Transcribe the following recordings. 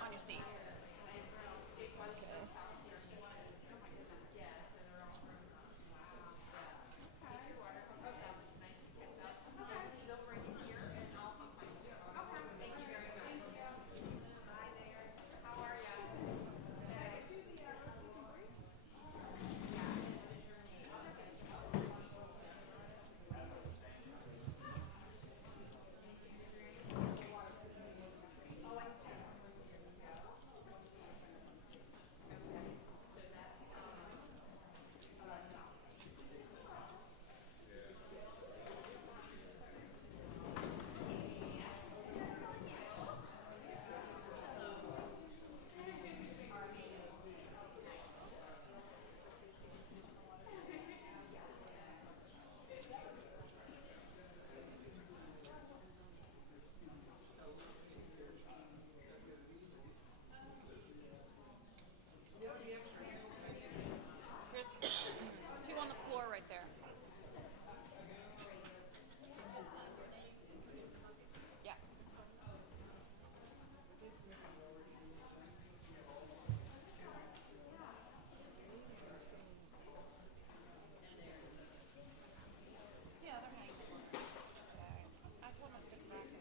On your seat. There's two on the floor right there. Yeah. Yeah, they're hanging. I told him I was going to back in.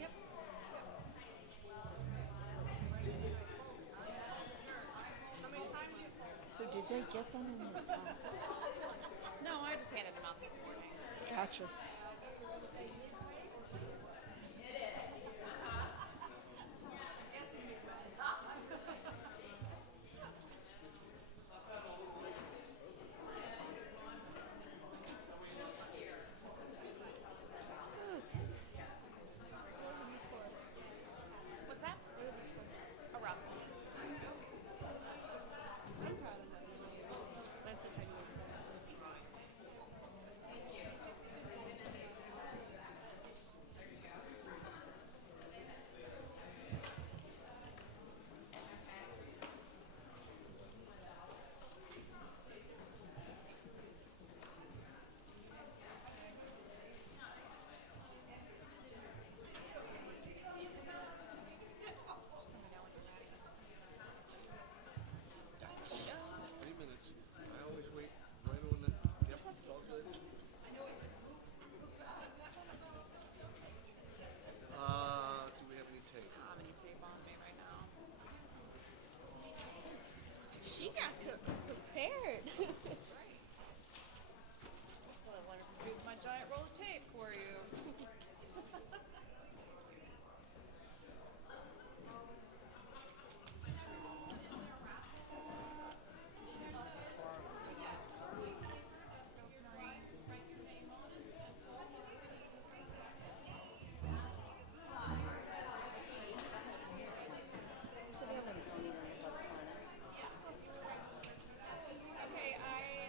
Yep. So did they get them in the No, I just handed them out this morning. Gotcha. What's that? A raffle. Do we have any tape? How many tape on me right now? She got prepared. That's right. Well, here's my giant roll of tape for you. Okay, I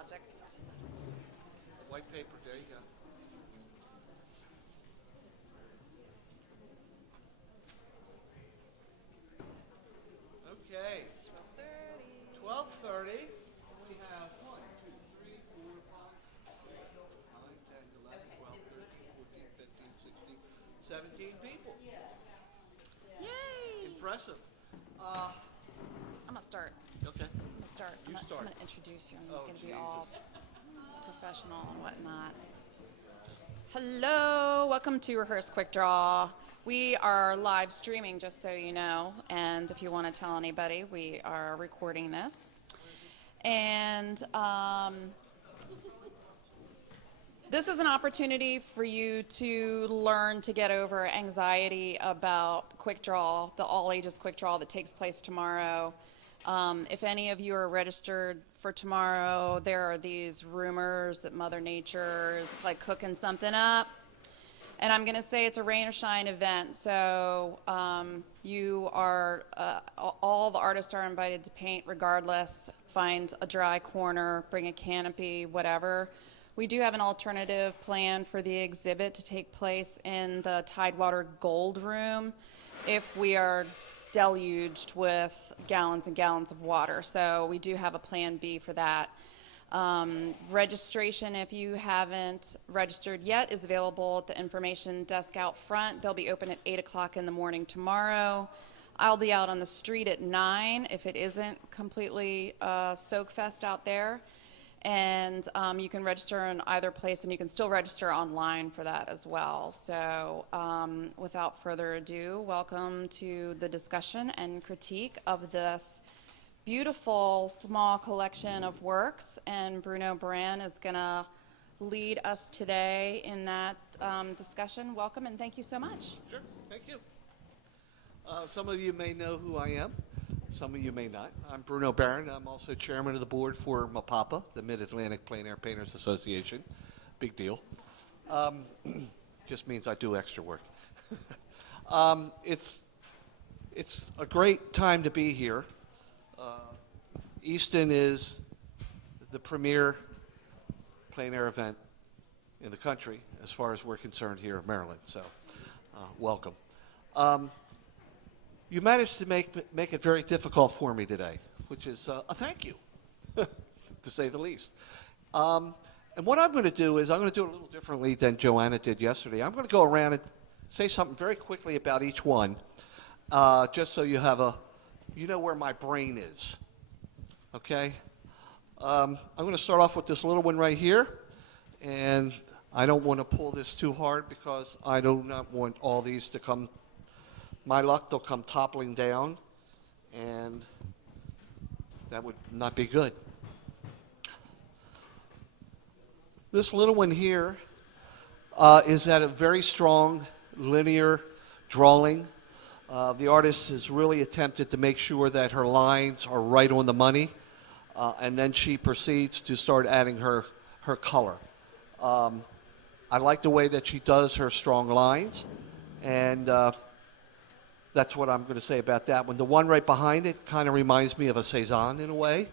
logic. White paper, there you go. Okay, 12:30. 12:30. We have 1, 2, 3, 4, 5, 6, 9, 10, 11, 12, 13, 14, 15, 16, 17 people. Yay! Impressive. I'm gonna start. Okay. I'm gonna start. You start. I'm gonna introduce you. I'm Oh, gonna be Jesus. all professional and whatnot. Hello, welcome to Rehearse Quick Draw. We are live streaming, just so you know, and if you want to tell anybody, we are recording this. And this is an opportunity for you to learn to get over anxiety about Quick Draw, the all ages Quick Draw that takes place tomorrow. If any of you are registered for tomorrow, there are these rumors that Mother Nature is like cooking something up. And I'm going to say it's a rain or shine event. So you are, all the artists are invited to paint regardless. Find a dry corner, bring a canopy, whatever. We do have an alternative plan for the exhibit to take place in the Tidewater Gold Room if we are deluged with gallons and gallons of water. So we do have a plan B for that. Registration, if you haven't registered yet, is available at the information desk out front. They'll be open at 8 o'clock in the morning tomorrow. I'll be out on the street at 9 if it isn't completely soak fest out there. And you can register in either place, and you can still register online for that as well. So without further ado, welcome to the discussion and critique of this beautiful small collection of works. And Bruno Baran is going to lead us today in that discussion. Welcome, and thank you so much. Sure, thank you. Some of you may know who I am. Some of you may not. I'm Bruno Baran. I'm also chairman of the board for MAPAPA, the Mid-Atlantic Plein Air Painters Association. Big deal. Just means I do extra work. It's a great time to be here. Easton is the premier plein air event in the country as far as we're concerned here in Maryland. So welcome. You managed to make it very difficult for me today, which is a thank you, to say the least. And what I'm going to do is I'm going to do it a little differently than Joanna did yesterday. I'm going to go around and say something very quickly about each one, just so you have you know where my brain is. Okay? I'm going to start off with this little one right here, and I don't want to pull this too hard because I do not want all these to come. My luck, they'll come toppling down, and that would not be good. This little one here is at a very strong linear drawing. The artist has really attempted to make sure that her lines are right on the money, and then she proceeds to start adding her color. I like the way that she does her strong lines, and that's what I'm going to say about that one. The one right behind it kind of reminds me of a Cezanne in a way.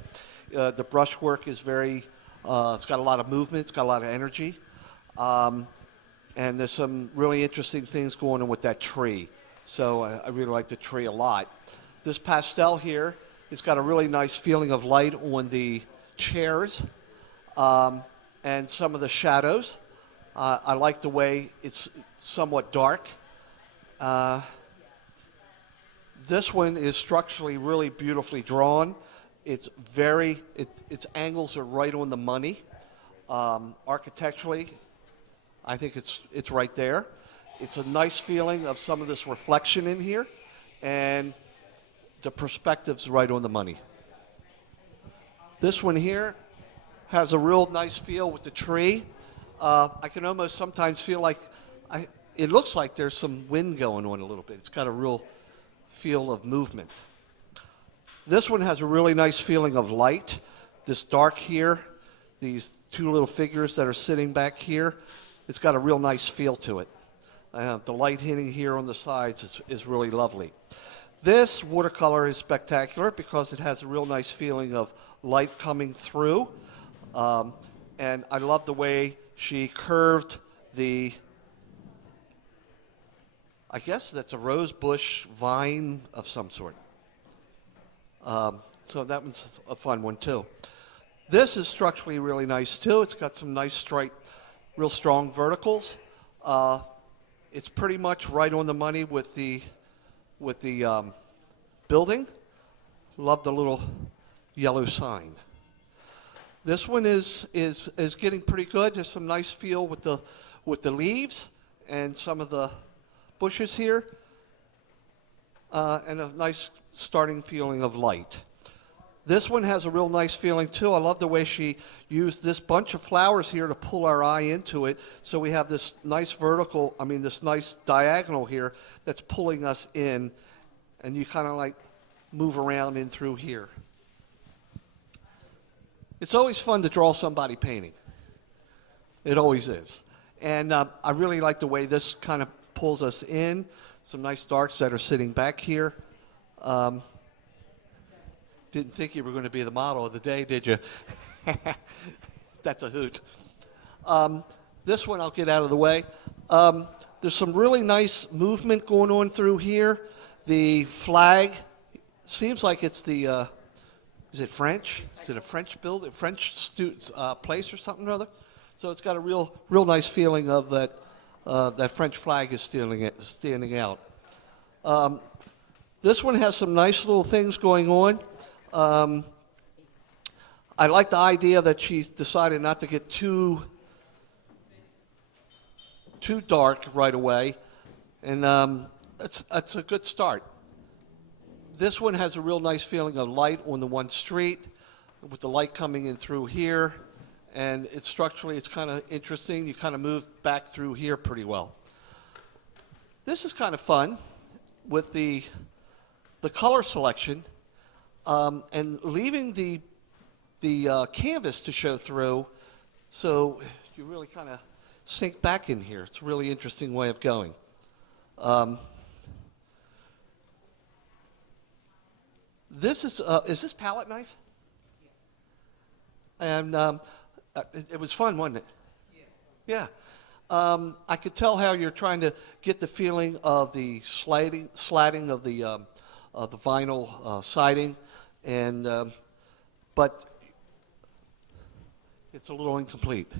The brushwork is very, it's got a lot of movement, it's got a lot of energy. And there's some really interesting things going on with that tree. So I really like the tree a lot. This pastel here, it's got a really nice feeling of light on the chairs and some of the shadows. I like the way it's somewhat dark. This one is structurally really beautifully drawn. It's its angles are right on the money. Architecturally, I think it's right there. It's a nice feeling of some of this reflection in here, and the perspective's right on the money. This one here has a real nice feel with the tree. I can almost sometimes feel like it looks like there's some wind going on a little bit. It's got a real feel of movement. This one has a really nice feeling of light. This dark here, these two little figures that are sitting back here, it's got a real nice feel to it. The light hitting here on the sides is really lovely. This watercolor is spectacular because it has a real nice feeling of light coming through. Um, and I love the way she curved the, I guess that's a rose bush vine of some sort. So that one's a fun one too. This is structurally really nice too. It's got some nice straight, real strong verticals. Uh, it's pretty much right on the money with the building. Love the little yellow sign. This one is getting pretty good. There's some nice feel with the leaves and some of the bushes here, and a nice starting feeling of light. This one has a real nice feeling too. I love the way she used this bunch of flowers here to pull our eye into it. So we have this nice this nice diagonal here that's pulling us in, and you kind of like move around in through here. It's always fun to draw somebody painting. It always is. And I really like the way this kind of pulls us in. Some nice darks that are sitting back here. Didn't think you were going to be the model of the day, did you? That's a hoot. This one I'll get out of the way. There's some really nice movement going on through here. The flag seems like it's the, is it French? Is it a French building, French place or something or other? So it's got a real nice feeling of that, that French flag is standing out. This one has some nice little things going on. I like the idea that she's decided not to get too dark right away, and that's a good start. This one has a real nice feeling of light on the one street, with the light coming in through here, and structurally it's kind of interesting. You kind of move back through here pretty well. This is kind of fun with the color selection. And leaving the canvas to show through, so you really kind of sink back in here. It's a really interesting way of going. This is this palette knife? And it was fun, wasn't it? Yeah. I could tell how you're trying to get the feeling of the slatting of the vinyl siding. And but it's a little incomplete.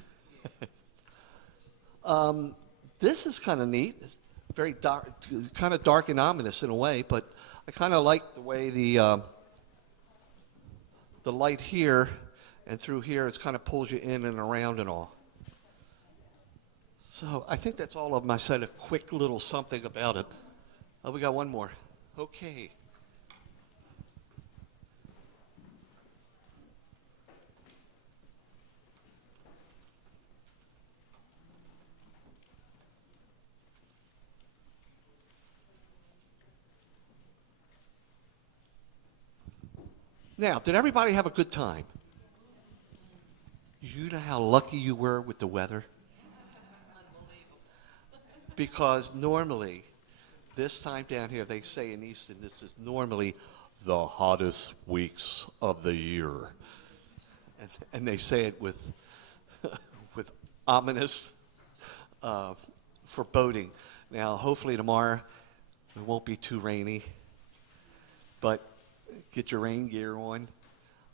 This is kind of neat. It's very dark, kind of dark and ominous in a way, but I kind of like the way the light here and through here, it kind of pulls you in and around and all. So I think that's all of them. I said a quick little something about it. Oh, we got one more. Okay. Now, did everybody have a good time? You know how lucky you were with the weather? Because normally, this time down here, they say in Easton, this is normally the hottest weeks of the year. And they say it with, with ominous foreboding. Now, hopefully tomorrow, it won't be too rainy, but get your rain gear on.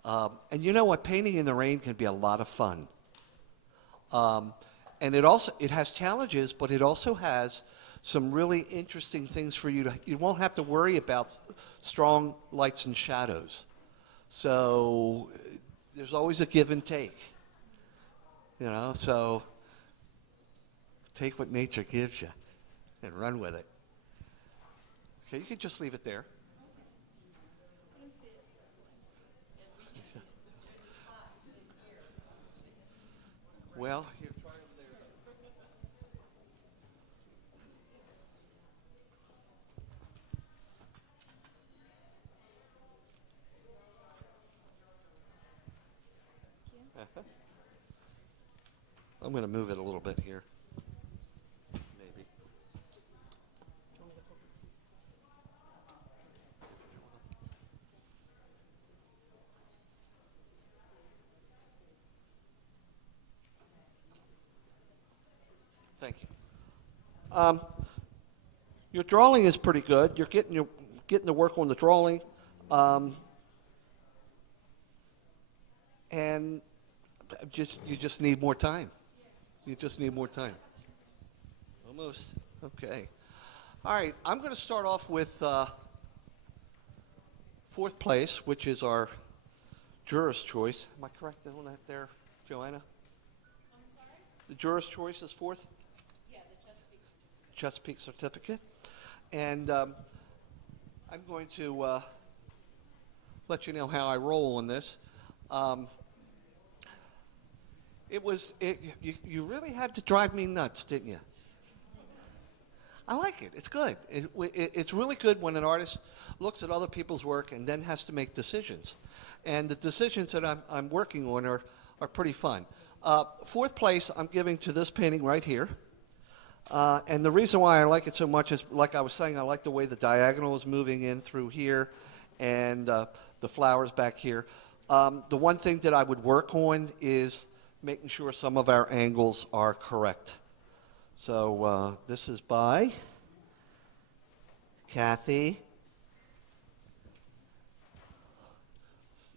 And you know what? Painting in the rain can be a lot of fun. And it has challenges, but it also has some really interesting things for you you won't have to worry about strong lights and shadows. So there's always a give and take. You know, so take what nature gives you and run with it. Okay, you can just leave it there. Well, here, try over there. I'm going to move it a little bit here. Maybe. Thank you. Your drawing is pretty good. You're getting to work on the drawing, and you just need more time. You just need more time. Almost. Okay. All right. I'm going to start off with fourth place, which is our juror's choice. Am I correct on that there, Joanna? I'm sorry? The juror's choice is fourth? Yeah, the Chesapeake certificate. And I'm going to let you know how I roll on this. You really had to drive me nuts, didn't you? I like it. It's good. It's really good when an artist looks at other people's work and then has to make decisions. And the decisions that I'm working on are pretty fun. Fourth place I'm giving to this painting right here. And the reason why I like it so much is, like I was saying, I like the way the diagonal is moving in through here and the flowers back here. The one thing that I would work on is making sure some of our angles are correct. So this is by Kathy.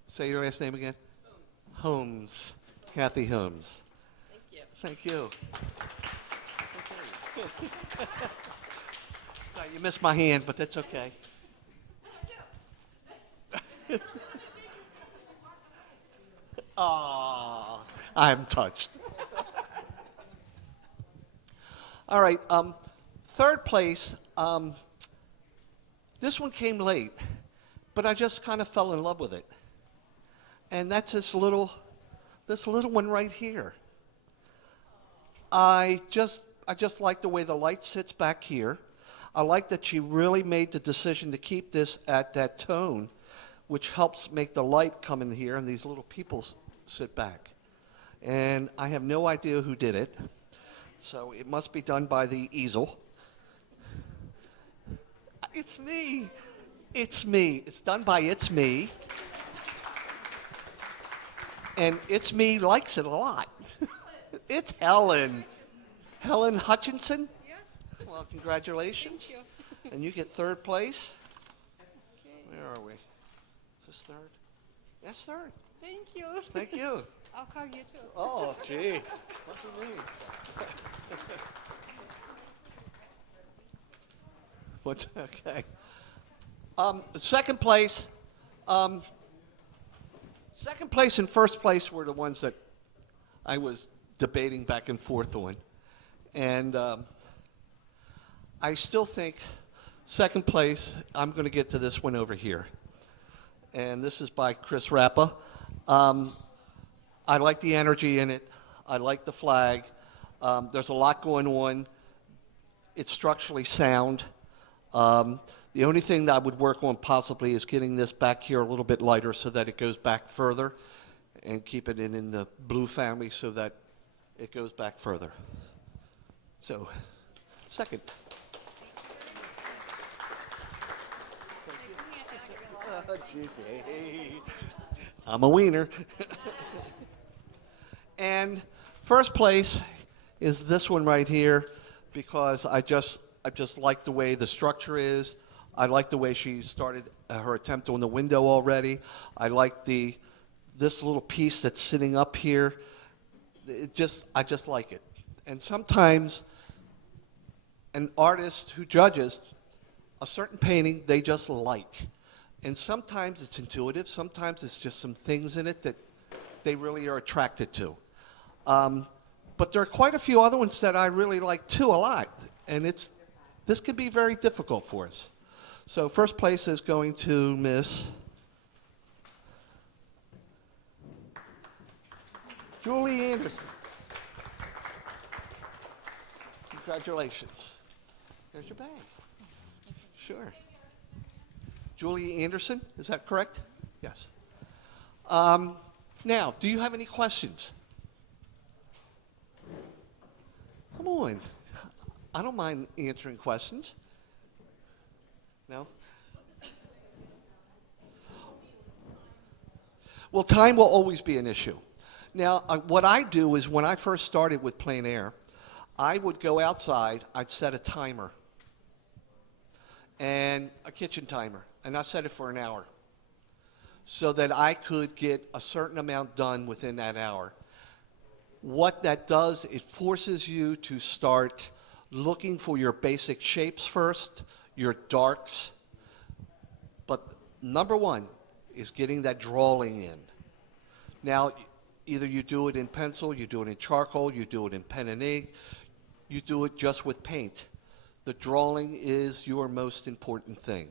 Say your last name again. Holmes. Kathy Holmes. Thank you. Thank you. Sorry, you missed my hand, but that's okay. Oh, I'm touched. All right, third place. This one came late, but I just kind of fell in love with it, and that's this little one right here. I just like the way the light sits back here. I like that she really made the decision to keep this at that tone, which helps make the light come in here and these little people sit back. And I have no idea who did it, so it must be done by the easel. It's me. It's me. It's done by It's Me. And It's Me likes it a lot. It's Helen. Helen Hutchinson? Yes. Well, congratulations. Thank you. And you get third place. Okay. Where are we? Is this third? Yes, third. Thank you. Thank you. I'll hug you too. Oh, gee. What do you mean? What's okay? Second place. Second place and first place were the ones that I was debating back and forth on. And I still think second place, I'm going to get to this one over here. And this is by Chris Rappa. I like the energy in it. I like the flag. There's a lot going on. It's structurally sound. The only thing that I would work on possibly is getting this back here a little bit lighter so that it goes back further, and keep it in the blue family so that it goes back further. So, second. I'm a wiener. And first place is this one right here, because I just like the way the structure is. I like the way she started her attempt on the window already. I like this little piece that's sitting up here. I just like it. And sometimes an artist who judges a certain painting, they just like. And sometimes it's intuitive. Sometimes it's just some things in it that they really are attracted to. But there are quite a few other ones that I really like too a lot. And this can be very difficult for us. So first place is going to Miss Julie Anderson. Congratulations. Here's your bag. Sure. Julie Anderson, is that correct? Yes. Now, do you have any questions? Come on. I don't mind answering questions. No? Well, time will always be an issue. Now, what I do is when I first started with Plein Air, I would go outside, I'd set a timer, and a kitchen timer, and I set it for an hour so that I could get a certain amount done within that hour. What that does, it forces you to start looking for your basic shapes first, your darks, but number one is getting that drawing in. Now, either you do it in pencil, you do it in charcoal, you do it in pen and ink, you do it just with paint. The drawing is your most important thing.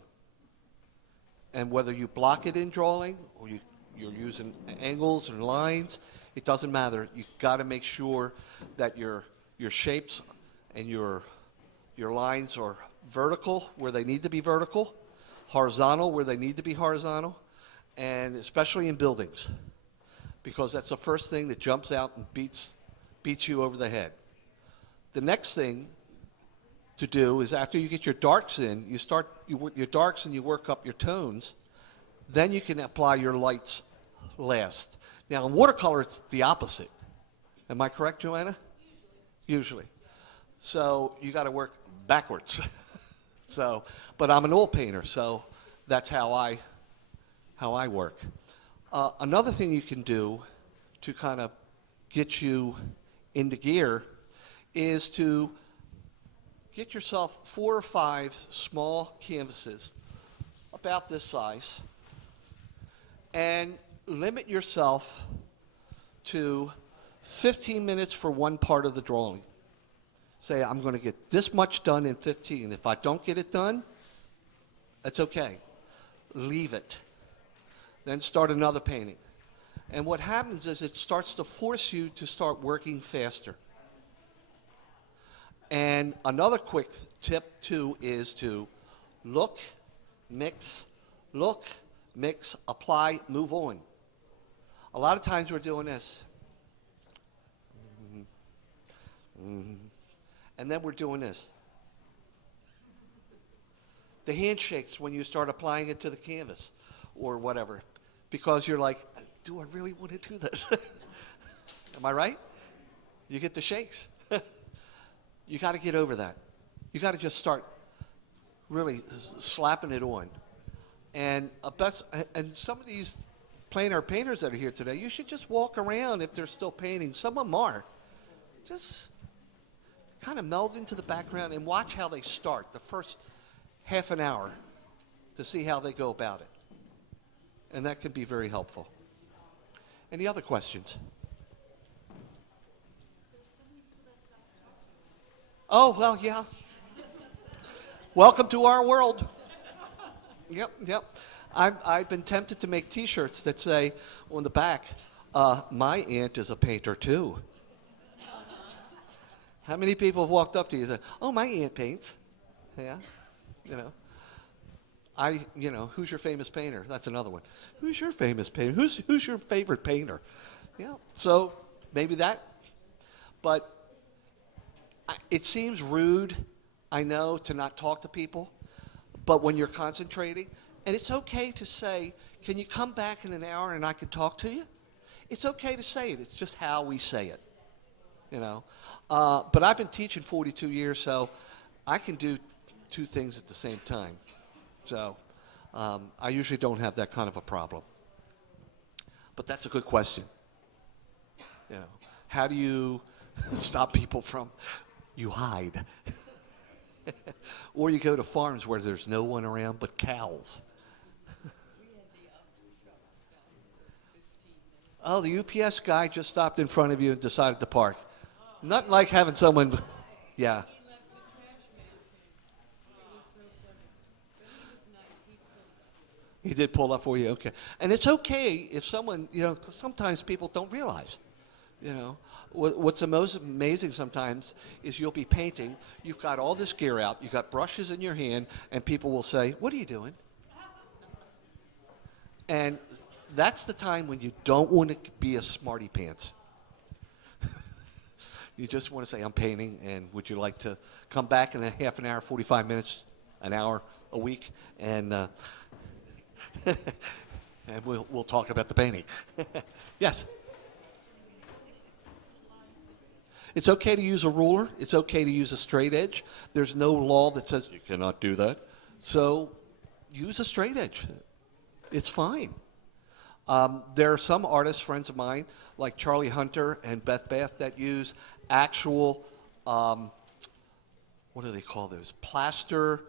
And whether you block it in drawing or you're using angles and lines, it doesn't matter. You've got to make sure that your shapes and your lines are vertical where they need to be vertical, horizontal where they need to be horizontal, and especially in buildings, because that's the first thing that jumps out and beats you over the head. The next thing to do is after you get your darks in, you start your darks and you work up your tones, then you can apply your lights last. Now in watercolor, it's the opposite. Am I correct, Joanna? Usually. So you got to work backwards. So, but I'm an oil painter, so that's how I work. Another thing you can do to kind of get you into gear is to get yourself 4 or 5 small canvases about this size and limit yourself to 15 minutes for one part of the drawing. Say, I'm going to get this much done in 15. If I don't get it done, that's okay. Leave it. Then start another painting. And what happens is it starts to force you to start working faster. And another quick tip, too, is to look, mix, apply, move on. A lot of times we're doing this. And then we're doing this. The handshakes when you start applying it to the canvas or whatever, because you're like, do I really want to do this? Am I right? You get the shakes. You got to get over that. You got to just start really slapping it on. And some of these plein air painters that are here today, you should just walk around if they're still painting. Some of them are. Just kind of meld into the background and watch how they start the first half an hour to see how they go about it. And that can be very helpful. Any other questions? Oh, well, yeah. Welcome to our world. Yep. I've been tempted to make T-shirts that say on the back, my aunt is a painter too. How many people have walked up to you and said, oh, my aunt paints? Yeah, who's your famous painter? That's another one. Who's your famous painter? Who's your favorite painter? Yeah, so maybe that. But it seems rude, I know, to not talk to people. But when you're concentrating, and it's okay to say, can you come back in an hour and I can talk to you? It's okay to say it. It's just how we say it. But I've been teaching 42 years, so I can do 2 things at the same time. So I usually don't have that kind of a problem. But that's a good question. How do you stop people from, you hide. Or you go to farms where there's no one around but cows. Oh, the UPS guy just stopped in front of you and decided to park. Nothing like having someone, yeah. He did pull up for you, okay. And it's okay if someone, 'cause sometimes people don't realize, What's the most amazing sometimes is you'll be painting, you've got all this gear out, you've got brushes in your hand, and people will say, what are you doing? And that's the time when you don't want to be a smarty pants. You just want to say, I'm painting, and would you like to come back in a half an hour, 45 minutes, an hour, a week, and and we'll talk about the painting. Yes? It's okay to use a ruler. It's okay to use a straight edge. There's no law that says you cannot do that. So use a straight edge. It's fine. There are some artists, friends of mine, like Charlie Hunter and Beth Bath, that use actual, what do they call those? Plaster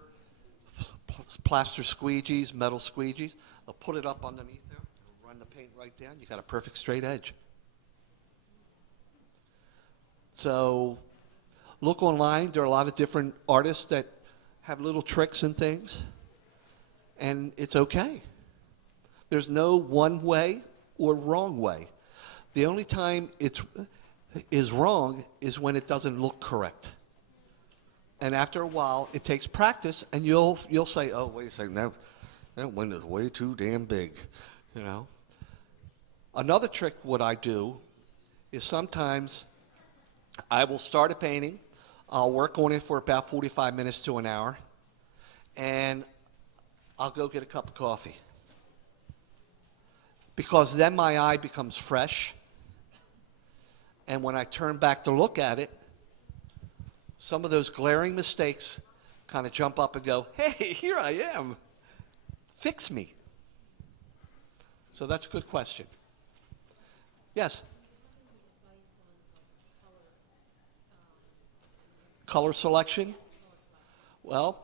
squeegees, metal squeegees. They'll put it up underneath there, run the paint right down. You got a perfect straight edge. So look online. There are a lot of different artists that have little tricks and things, and it's okay. There's no one way or wrong way. The only time it is wrong is when it doesn't look correct. And after a while, it takes practice, and you'll say, "Oh, wait a second, that one is way too damn big," you know. Another trick, what I do, is sometimes I will start a painting. I'll work on it for about 45 minutes to an hour, and I'll go get a cup of coffee. Because then my eye becomes fresh, and when I turn back to look at it, some of those glaring mistakes kind of jump up and go, "Hey, here I am. Fix me." So that's a good question. Yes? Color selection? Well,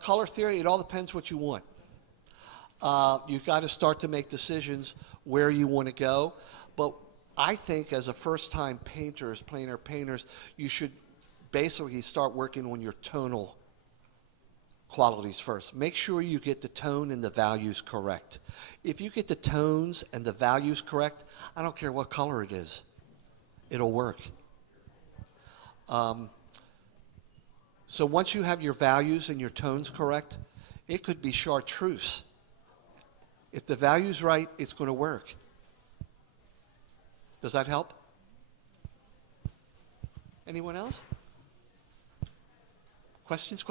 color theory, it all depends what you want. You've got to start to make decisions where you want to go. But I think as a first-time painters, plein air painters, you should basically start working on your tonal qualities first. Make sure you get the tone and the values correct. If you get the tones and the values correct, I don't care what color it is. It'll work. So once you have your values and your tones correct, it could be chartreuse. If the value's right, it's going to work. Does that help? Anyone else? Questions?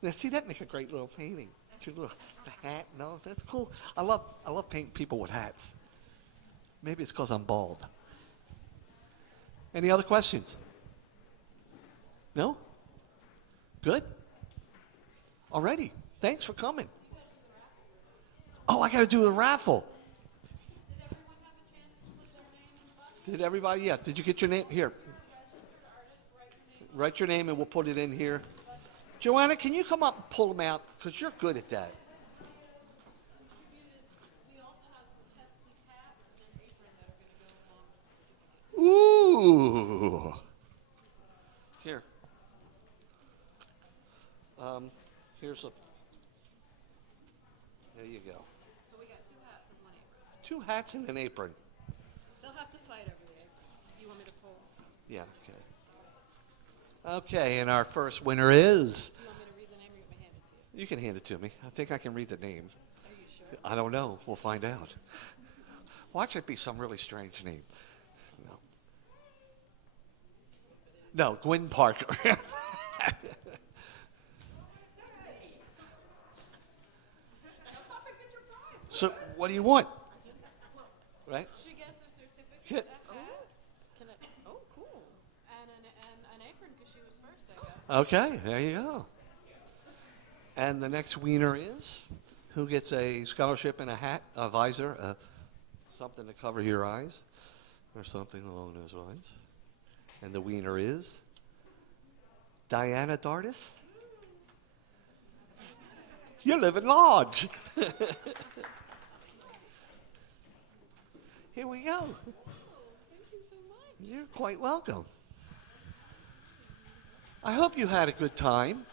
Now, see, that make a great little painting. Your little hat, no, that's cool. I love painting people with hats. Maybe it's because I'm bald. Any other questions? No? Good? Alrighty. Thanks for coming. Oh, I got to do the raffle. Did everybody? Yeah. Did you get your name? Here. Write your name and we'll put it in here. Joanna, can you come up and pull them out? Because you're good at that. Ooh. Here. Here's a. There you go. So we got 2 hats and 1 apron. 2 hats and an apron. They'll have to fight over the apron. Do you want me to pull? Yeah, okay. Okay, and our first winner is. Do you want me to read the name or you want me to hand it to you? You can hand it to me. I think I can read the name. Are you sure? I don't know. We'll find out. Watch it be some really strange name. No, Gwynn Parker. So, what do you want? Right? She gets a certificate, a hat, Oh, cool. and an apron because she was first, I guess. Okay, there you go. And the next winner is who gets a scholarship and a hat, a visor, something to cover your eyes, or something along those lines. And the winner is Diana Dardis. You live in Lodge. Here we go. Thank you so much. You're quite welcome. I hope you had a good time.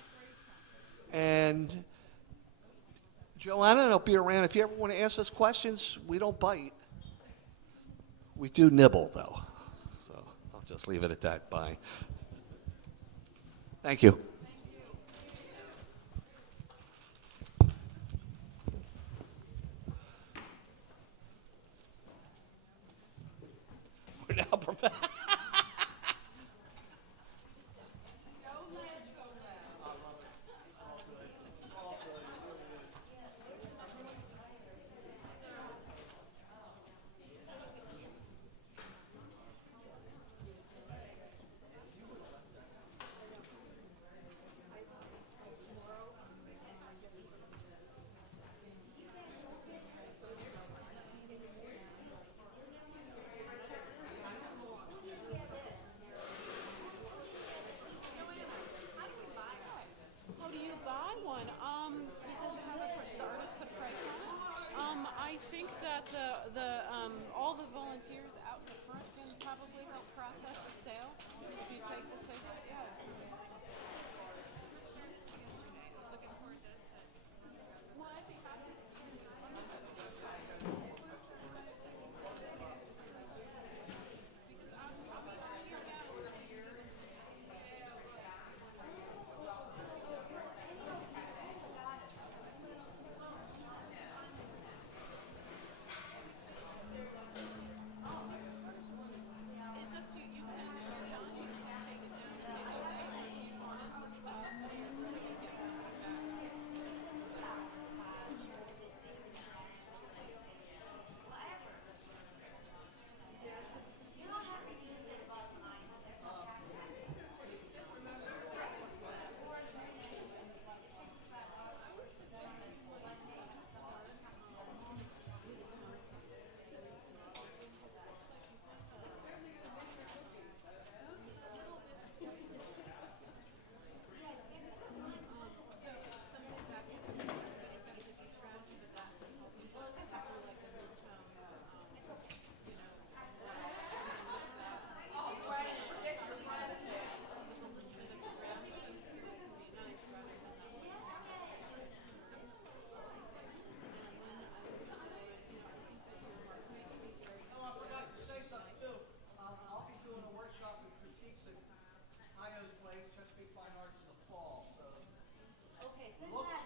And Joanna and I'll be around. If you ever want to ask us questions, we don't bite. We do nibble, though. So I'll just leave it at that. Bye. Thank you. We're now prepared. volunteers out in the front can probably help process the sale. If you take the ticket, yeah. Looking forward to it. Well, I'd be happy. It's up to you. You can, when you're done, you can take it down and take it away. If you want it to today or ready to get feedback. Oh, I forgot to say something too. I'll be doing a workshop with critiques at Io's place, Chesapeake Fine Arts in the fall. So Okay, since look that